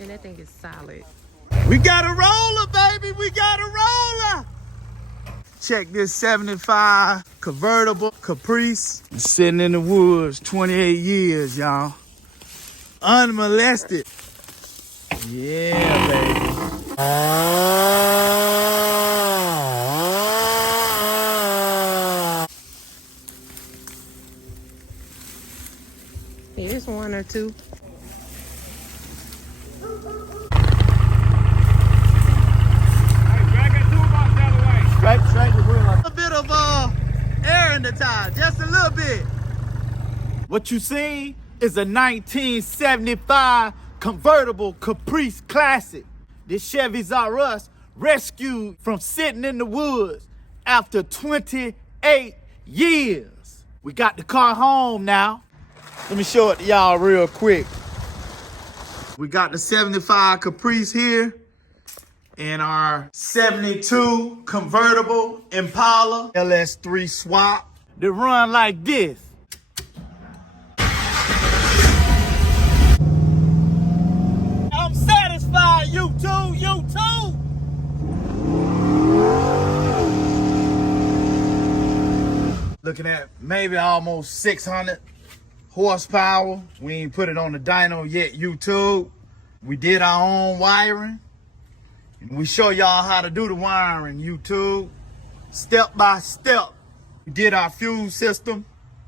And that thing is solid. We got a roller, baby. We got a roller. Check this 75 convertible Caprice. Sitting in the woods, 28 years, y'all. Unmolested. Yeah, baby. Here's one or two. Straight the wheel. A bit of air in the tire, just a little bit. What you see is a 1975 convertible Caprice Classic. This Chevy's R Us rescued from sitting in the woods after 28 years. We got the car home now. Let me show it to y'all real quick. We got the 75 Caprice here and our 72 convertible Impala LS3 swap. They run like this. I'm satisfied, you too. Looking at maybe almost 600 horsepower. We ain't put it on the dyno yet, YouTube. We did our own wiring. And we show y'all how to do the wiring, YouTube. Step by step. We did our fuel system.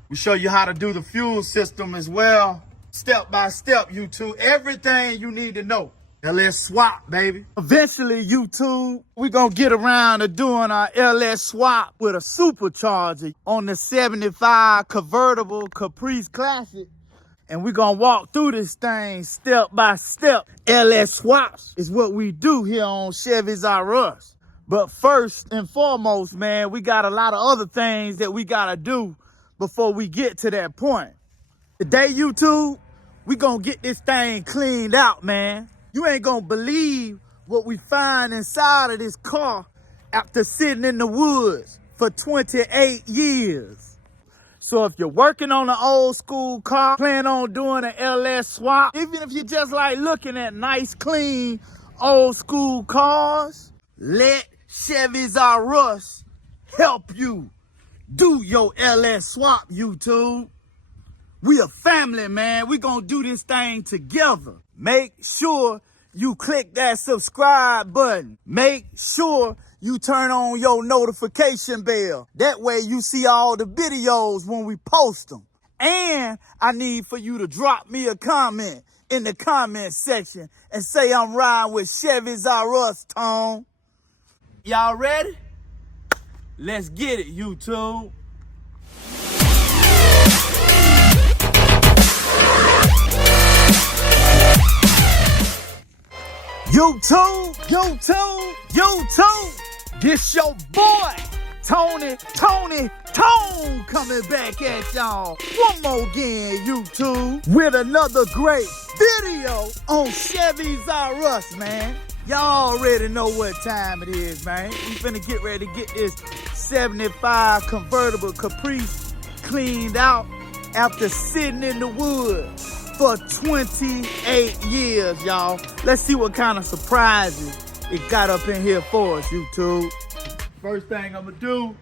We show you how to do the fuel system as well. Step by step, YouTube. Everything you need to know. LS swap, baby. Eventually, YouTube, we gonna get around to doing our LS swap with a supercharger on the 75 convertible Caprice Classic. And we're gonna walk through this thing step by step. LS swaps is what we do here on Chevy's R Us. But first and foremost, man, we got a lot of other things that we gotta do before we get to that point. Today, YouTube, we gonna get this thing cleaned out, man. You ain't gonna believe what we find inside of this car after sitting in the woods for 28 years. So if you're working on an old school car, plan on doing an LS swap, even if you just like looking at nice, clean, old school cars, let Chevy's R Us help you do your LS swap, YouTube. We a family, man. We gonna do this thing together. Make sure you click that subscribe button. Make sure you turn on your notification bell. That way you see all the videos when we post them. And I need for you to drop me a comment in the comment section and say I'm riding with Chevy's R Us, Tone. Y'all ready? Let's get it, YouTube. YouTube. This your boy, Tone coming back at y'all one more again, YouTube, with another great video on Chevy's R Us, man. Y'all already know what time it is, man. We finna get ready to get this 75 convertible Caprice cleaned out after sitting in the woods for 28 years, y'all. Let's see what kind of surprises it got up in here for us, YouTube. First thing I'm gonna do,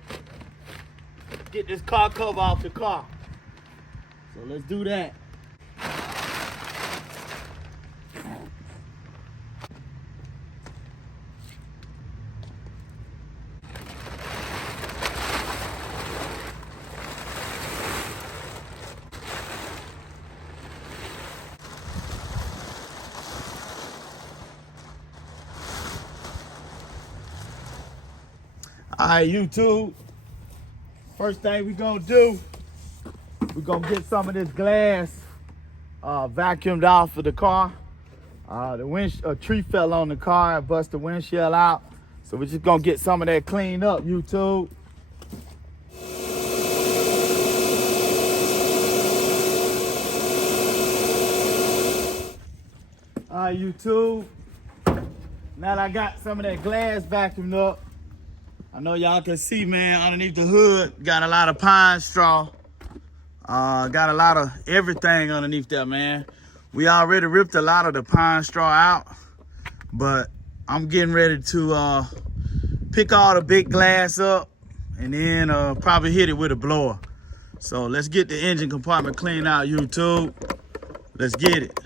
get this car cover off the car. So let's do that. All right, YouTube. First thing we gonna do, we're gonna get some of this glass vacuumed off of the car. A tree fell on the car and bust the windshield out. So we're just gonna get some of that cleaned up, YouTube. All right, YouTube. Now that I got some of that glass vacuumed up, I know y'all can see, man, underneath the hood, got a lot of pine straw. Got a lot of everything underneath there, man. We already ripped a lot of the pine straw out, but I'm getting ready to pick all the big glass up and then probably hit it with a blower. So let's get the engine compartment cleaned out, YouTube. Let's get it.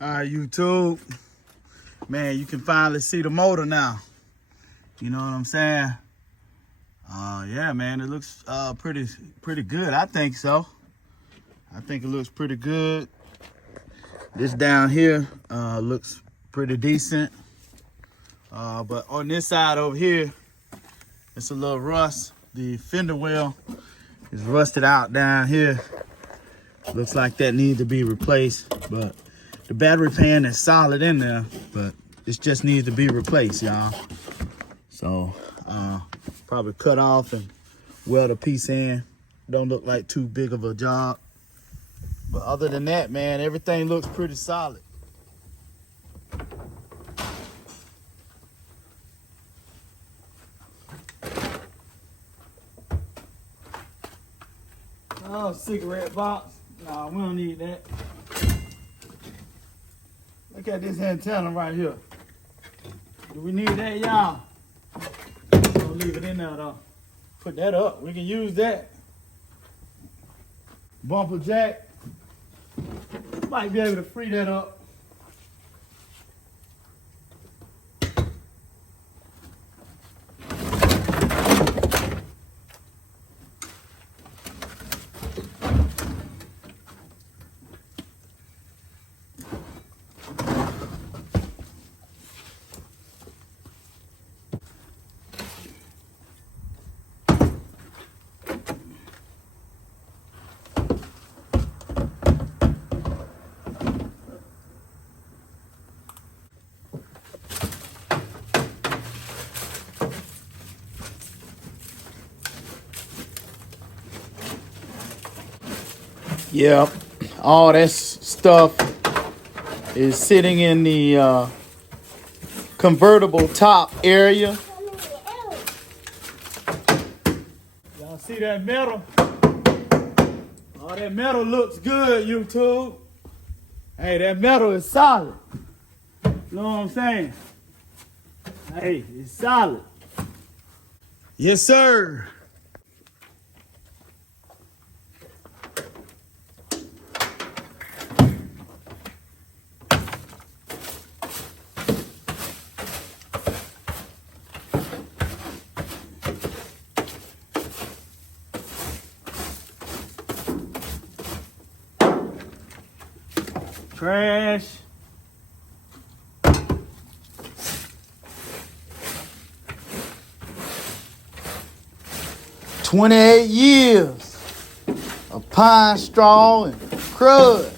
All right, YouTube. Man, you can finally see the motor now. You know what I'm saying? Yeah, man, it looks pretty good. I think so. I think it looks pretty good. This down here looks pretty decent. But on this side over here, it's a little rust. The fender well is rusted out down here. Looks like that needs to be replaced, but the battery pan is solid in there, but it just needs to be replaced, y'all. So probably cut off and weld a piece in. Don't look like too big of a job. But other than that, man, everything looks pretty solid. Oh, cigarette box. Nah, we don't need that. Look at this antenna right here. Do we need that, y'all? Don't leave it in there, though. Put that up. We can use that. Bumper jack. Might be able to free that up. Yep, all that stuff is sitting in the convertible top area. Y'all see that metal? All that metal looks good, YouTube. Hey, that metal is solid. You know what I'm saying? Hey, it's solid. Yes, sir. Trash. "28 years of pine straw and crud."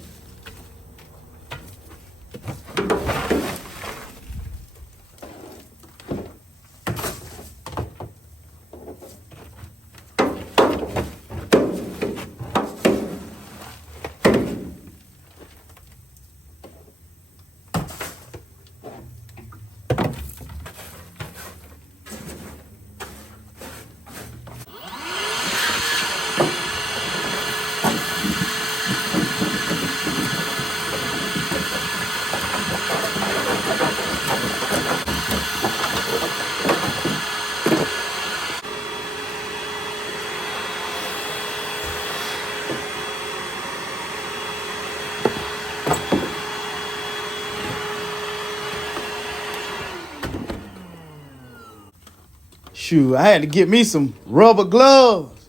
Shoot, I had to get me some rubber gloves.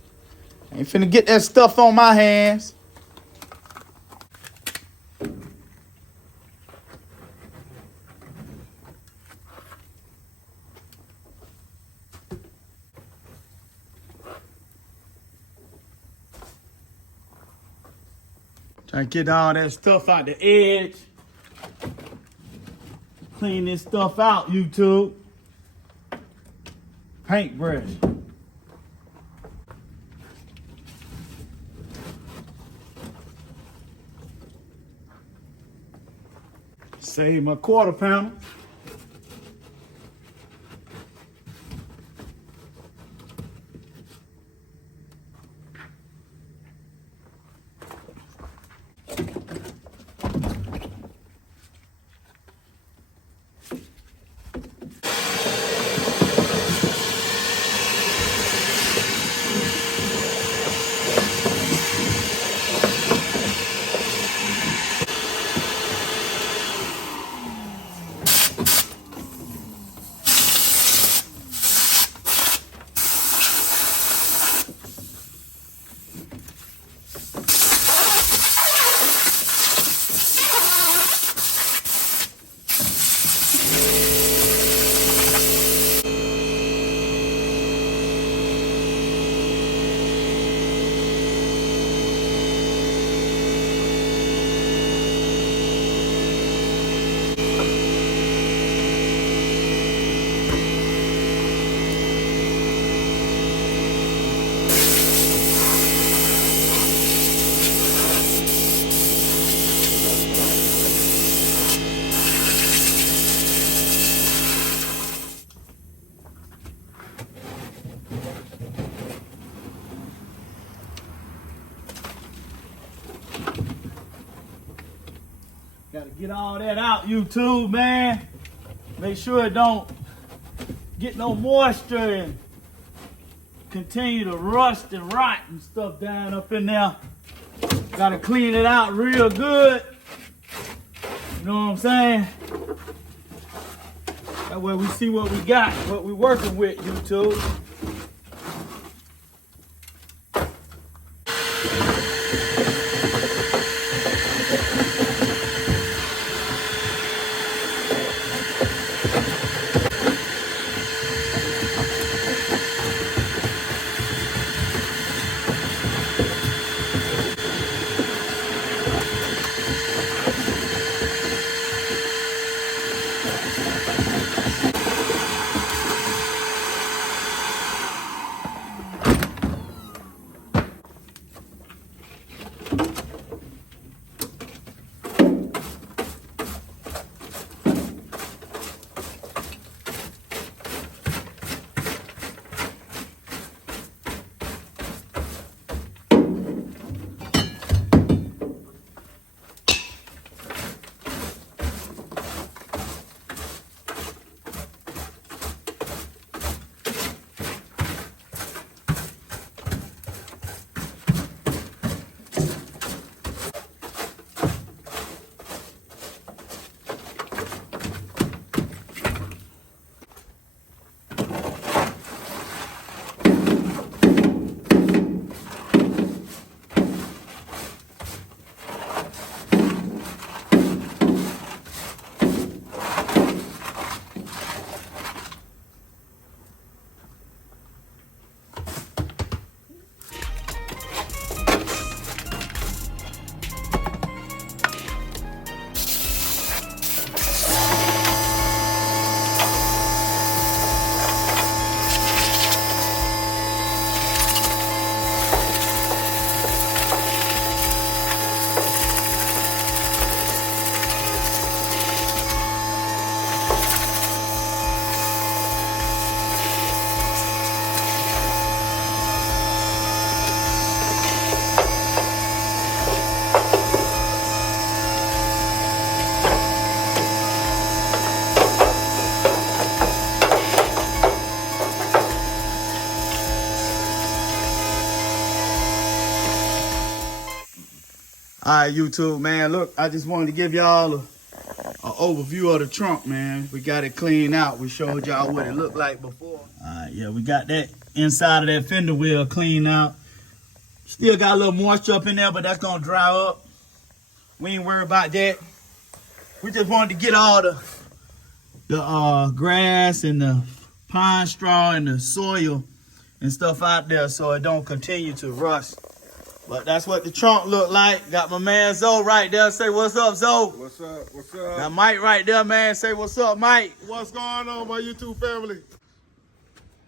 I ain't finna get that stuff on my hands. Trying to get all that stuff out the edge. Clean this stuff out, YouTube. Paintbrush. Save my quarter pounder. Gotta get all that out, YouTube, man. Make sure it don't get no moisture and continue to rust and rot and stuff down up in there. Gotta clean it out real good. You know what I'm saying? That way we see what we got, what we working with, YouTube. All right, YouTube, man. Look, I just wanted to give y'all an overview of the trunk, man. We got it cleaned out. We showed y'all what it looked like before. All right, yeah, we got that inside of that fender wheel cleaned out. Still got a little moisture up in there, but that's gonna dry up. We ain't worried about that. We just wanted to get all the grass and the pine straw and the soil and stuff out there so it don't continue to rust. But that's what the trunk look like. Got my man Zoe right there. Say what's up, Zoe. What's up? What's up? Got Mike right there, man. Say what's up, Mike. What's going on, my YouTube family?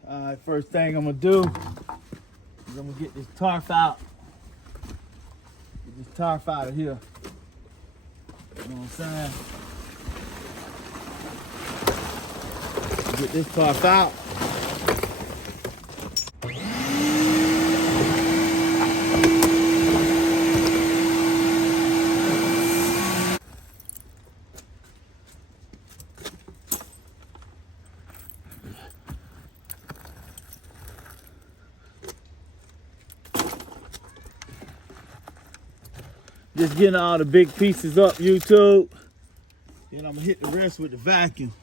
All right, first thing I'm gonna do is I'm gonna get this tarp out. Get this tarp out of here. You know what I'm saying? Get this tarp out. Just getting all the big pieces up, YouTube. Then I'm gonna hit the rest with the vacuum.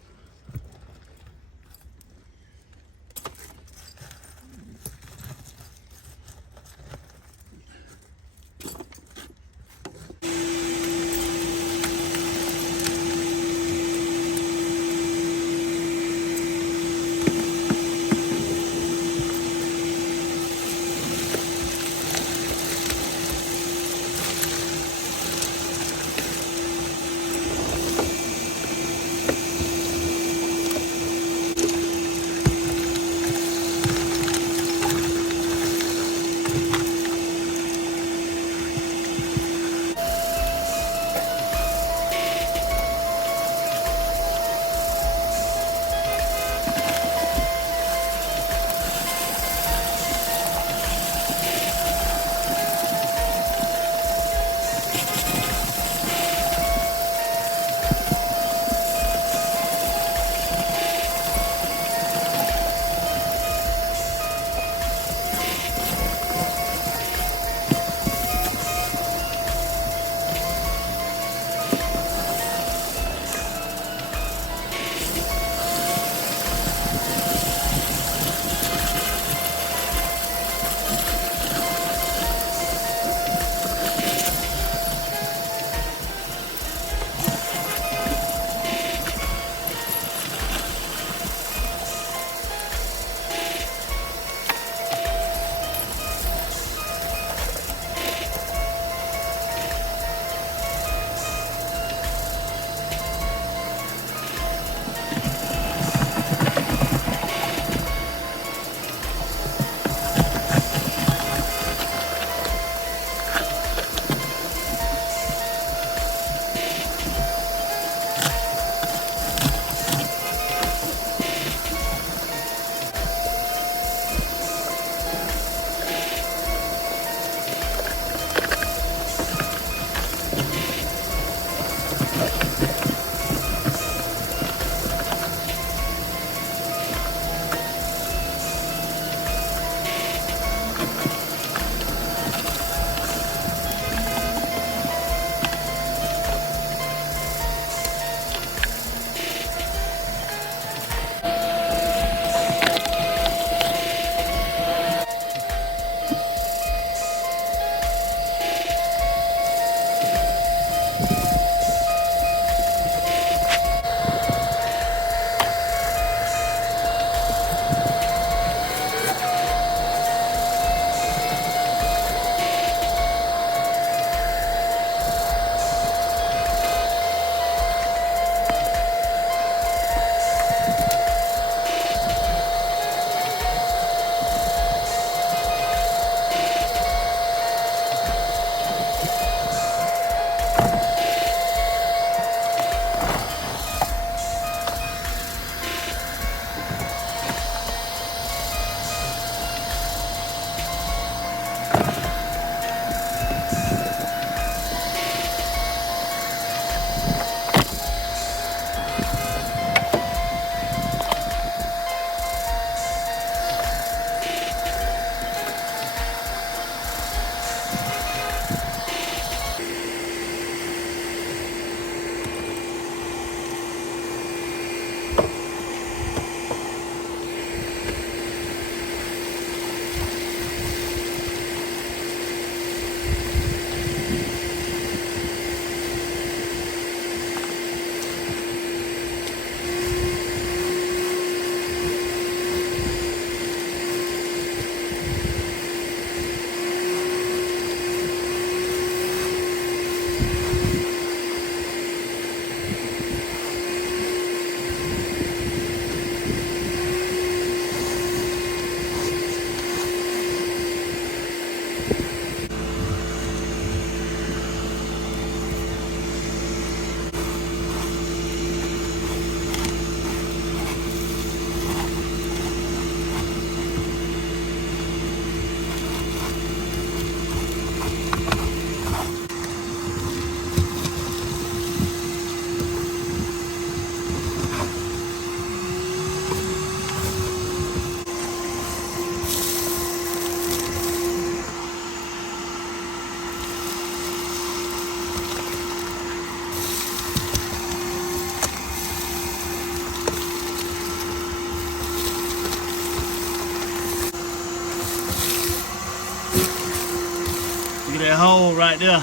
that hole right there.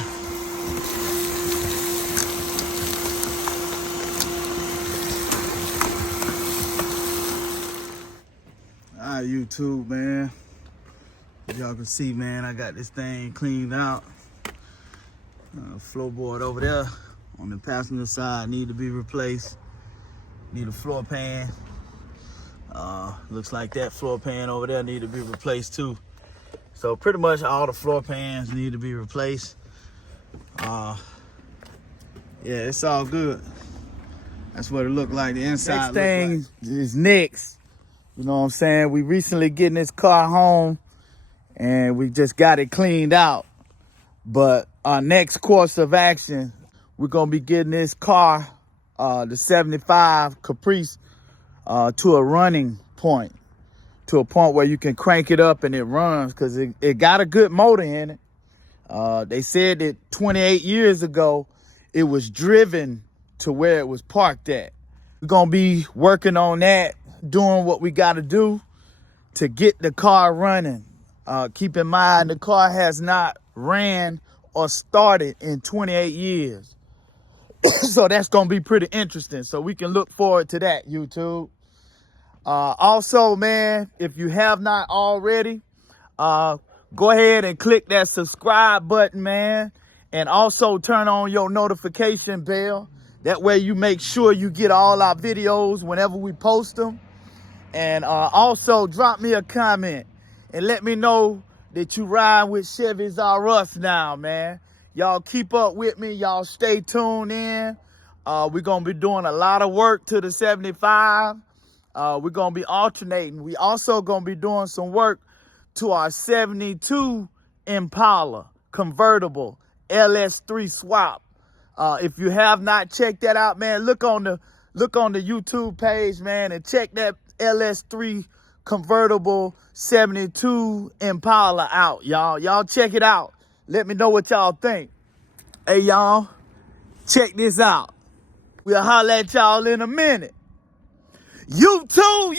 All right, YouTube, man. As y'all can see, man, I got this thing cleaned out. Floorboard over there on the passenger side need to be replaced. Need a floor pan. Looks like that floor pan over there need to be replaced too. So pretty much all the floor pans need to be replaced. Yeah, it's all good. That's what it looked like. The inside. Next thing is next. You know what I'm saying? We recently getting this car home and we just got it cleaned out. But our next course of action, we're gonna be getting this car, the 75 Caprice, to a running point. To a point where you can crank it up and it runs, because it got a good motor in it. They said that 28 years ago, it was driven to where it was parked at. We're gonna be working on that, doing what we gotta do to get the car running. Keep in mind, the car has not ran or started in 28 years. So that's gonna be pretty interesting. So we can look forward to that, YouTube. Also, man, if you have not already, go ahead and click that subscribe button, man. And also turn on your notification bell. That way you make sure you get all our videos whenever we post them. And also drop me a comment and let me know that you ride with Chevys R Us now, man. Y'all keep up with me. Y'all stay tuned in. We're going to be doing a lot of work to the 75. We're going to be alternating. We also going to be doing some work to our 72 Impala Convertible LS3 swap. If you have not checked that out, man, look on the YouTube page, man, and check that LS3 Convertible 72 Impala out, y'all. Y'all check it out. Let me know what y'all think. Hey, y'all, check this out. We'll holler at y'all in a minute. YouTube.